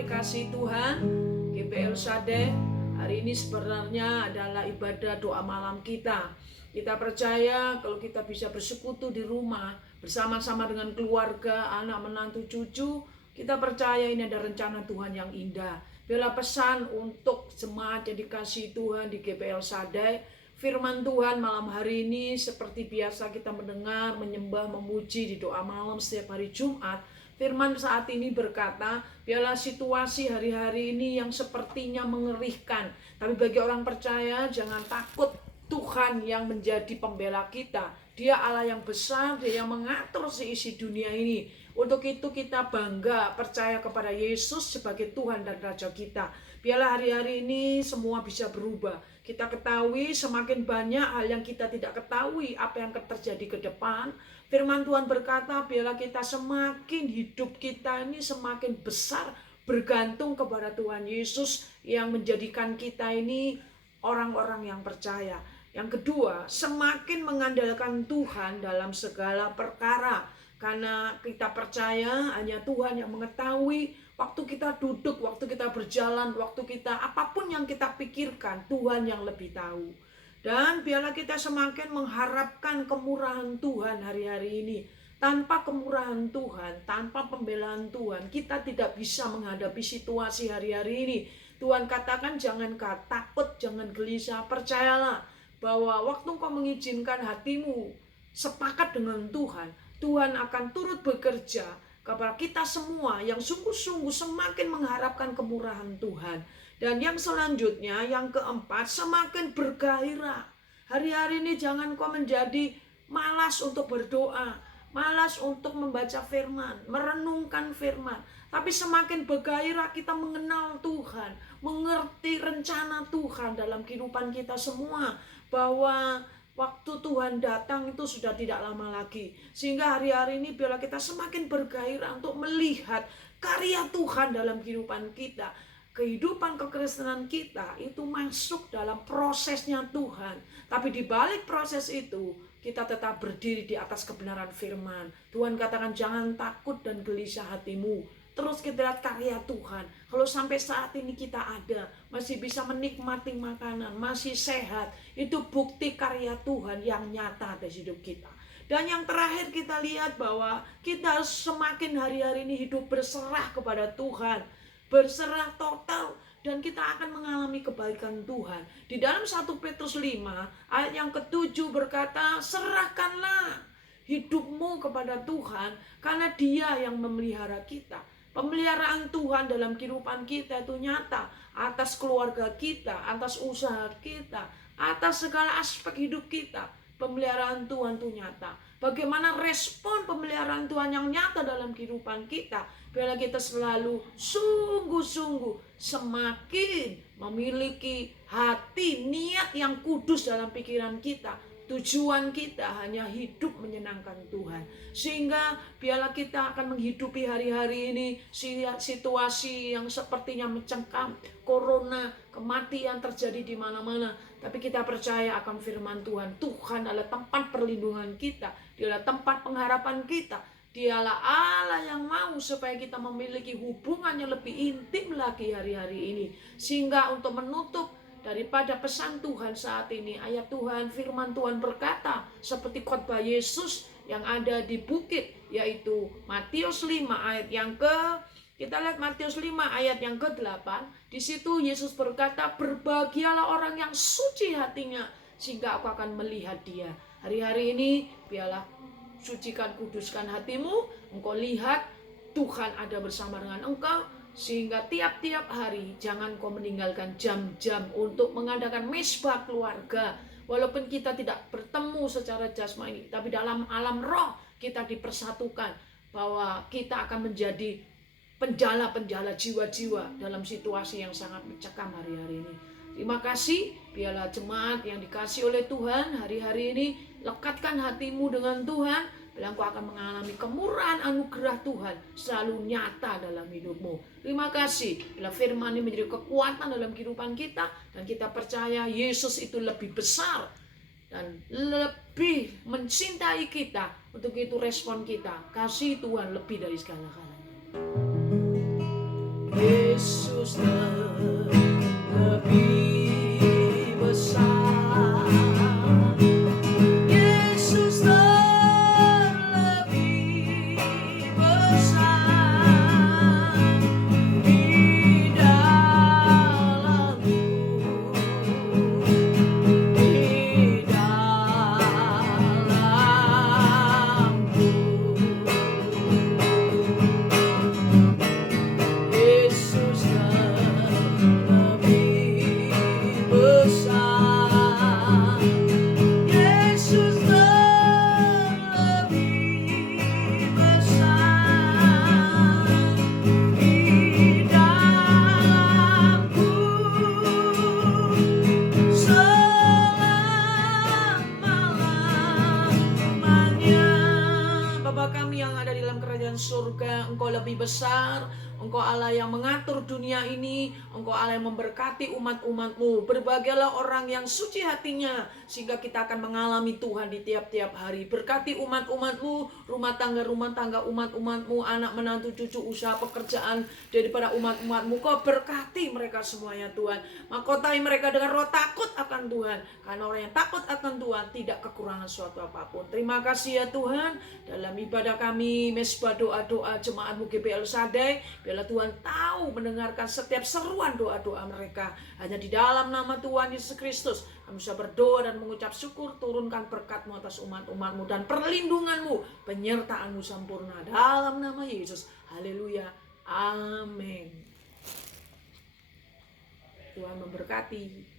dikasihi Tuhan, GPL Sade, hari ini sebenarnya adalah ibadah doa malam kita. Kita percaya kalau kita bisa bersekutu di rumah bersama-sama dengan keluarga, anak, menantu, cucu, kita percaya ini ada rencana Tuhan yang indah. Bila pesan untuk jemaat yang dikasihi Tuhan di GPL Sade, firman Tuhan malam hari ini seperti biasa kita mendengar, menyembah, memuji di doa malam setiap hari Jumat. Firman saat ini berkata, biarlah situasi hari-hari ini yang sepertinya mengerikan, tapi bagi orang percaya jangan takut. Tuhan yang menjadi pembela kita, Dia Allah yang besar, Dia yang mengatur seisi dunia ini. Untuk itu kita bangga percaya kepada Yesus sebagai Tuhan dan Raja kita. Biarlah hari-hari ini semua bisa berubah. Kita ketahui semakin banyak hal yang kita tidak ketahui apa yang akan terjadi ke depan. Firman Tuhan berkata, biarlah kita semakin hidup kita ini semakin besar bergantung kepada Tuhan Yesus yang menjadikan kita ini orang-orang yang percaya. Yang kedua, semakin mengandalkan Tuhan dalam segala perkara. Karena kita percaya hanya Tuhan yang mengetahui waktu kita duduk, waktu kita berjalan, waktu kita apapun yang kita pikirkan, Tuhan yang lebih tahu. Dan biarlah kita semakin mengharapkan kemurahan Tuhan hari-hari ini. Tanpa kemurahan Tuhan, tanpa pembelaan Tuhan, kita tidak bisa menghadapi situasi hari-hari ini. Tuhan katakan jangan takut, jangan gelisah, percayalah bahwa waktu engkau mengizinkan hatimu sepakat dengan Tuhan, Tuhan akan turut bekerja kepada kita semua yang sungguh-sungguh semakin mengharapkan kemurahan Tuhan. Dan yang selanjutnya, yang keempat, semakin bergairah. Hari-hari ini jangan kau menjadi malas untuk berdoa, malas untuk membaca firman, merenungkan firman. Tapi semakin bergairah kita mengenal Tuhan, mengerti rencana Tuhan dalam kehidupan kita semua. Bahwa waktu Tuhan datang itu sudah tidak lama lagi. Sehingga hari-hari ini biarlah kita semakin bergairah untuk melihat karya Tuhan dalam kehidupan kita. Kehidupan kekristenan kita itu masuk dalam prosesnya Tuhan. Tapi di balik proses itu, kita tetap berdiri di atas kebenaran firman. Tuhan katakan jangan takut dan gelisah hatimu. Terus kita lihat karya Tuhan. Kalau sampai saat ini kita ada, masih bisa menikmati makanan, masih sehat, itu bukti karya Tuhan yang nyata dari hidup kita. Dan yang terakhir kita lihat bahwa kita semakin hari-hari ini hidup berserah kepada Tuhan. Berserah total. Dan kita akan mengalami kebaikan Tuhan. Di dalam 1 Petrus 5 ayat yang ke-7 berkata, serahkanlah hidupmu kepada Tuhan karena Dia yang memelihara kita. Pemeliharaan Tuhan dalam kehidupan kita itu nyata atas keluarga kita, atas usaha kita, atas segala aspek hidup kita. Pemeliharaan Tuhan itu nyata. Bagaimana respon pemeliharaan Tuhan yang nyata dalam kehidupan kita? Biarlah kita selalu sungguh-sungguh semakin memiliki hati, niat yang kudus dalam pikiran kita. Tujuan kita hanya hidup menyenangkan Tuhan. Sehingga biarlah kita akan menghidupi hari-hari ini situasi yang sepertinya mencengkam, corona, kematian terjadi di mana-mana. Tapi kita percaya akan firman Tuhan. Tuhan adalah tempat perlindungan kita. Dia adalah tempat pengharapan kita. Dialah Allah yang mau supaya kita memiliki hubungan yang lebih intim lagi hari-hari ini. Sehingga untuk menutup daripada pesan Tuhan saat ini, ayat Tuhan, firman Tuhan berkata seperti khotbah Yesus yang ada di bukit, yaitu Matius 5 ayat yang kita lihat Matius 5 ayat yang ke-8. Di situ Yesus berkata, berbahagialah orang yang suci hatinya, sehingga aku akan melihat Dia. Hari-hari ini biarlah sucikan, kuduskan hatimu, engkau lihat Tuhan ada bersama dengan engkau. Sehingga tiap-tiap hari jangan kau meninggalkan jam-jam untuk mengadakan mesbah keluarga. Walaupun kita tidak bertemu secara jasmani, tapi dalam alam roh kita dipersatukan. Bahwa kita akan menjadi penjala-penjala jiwa-jiwa dalam situasi yang sangat mencekam hari-hari ini. Terima kasih, biarlah jemaat yang dikasih oleh Tuhan hari-hari ini, lekatkan hatimu dengan Tuhan. Bila engkau akan mengalami kemurahan anugerah Tuhan selalu nyata dalam hidupmu. Terima kasih. Bila firman ini menjadi kekuatan dalam kehidupan kita. Dan kita percaya Yesus itu lebih besar. Dan lebih mencintai kita. Untuk itu respon kita. Kasih Tuhan lebih dari segala-galanya. Yesus lebih besar. Yesus lebih besar di dalamku, di dalamku. Yesus lebih besar. Yesus lebih besar di dalamku selama-lamanya. Bapa kami yang ada di dalam kerajaan surga, Engkau lebih besar. Engkau Allah yang mengatur dunia ini. Engkau Allah yang memberkati umat-umat-Mu. Berbahagialah orang yang suci hatinya, sehingga kita akan mengalami Tuhan di tiap-tiap hari. Berkati umat-umat-Mu, rumah tangga umat-umat-Mu, anak menantu cucu usaha pekerjaan daripada umat-umat-Mu. Kau berkati mereka semuanya Tuhan. Mahkotai mereka dengan roh takut akan Tuhan. Karena orang yang takut akan Tuhan tidak kekurangan suatu apapun. Terima kasih ya Tuhan. Dalam ibadah kami, mesbah doa-doa jemaat-Mu GBL Sadai, biarlah Tuhan tahu mendengarkan setiap seruan doa-doa mereka. Hanya di dalam nama Tuhan Yesus Kristus kami bisa berdoa dan mengucap syukur. Turunkan berkat-Mu atas umat-umat-Mu dan perlindungan-Mu, penyertaan-Mu sempurna dalam nama Yesus. Haleluya. Amin. Tuhan memberkati.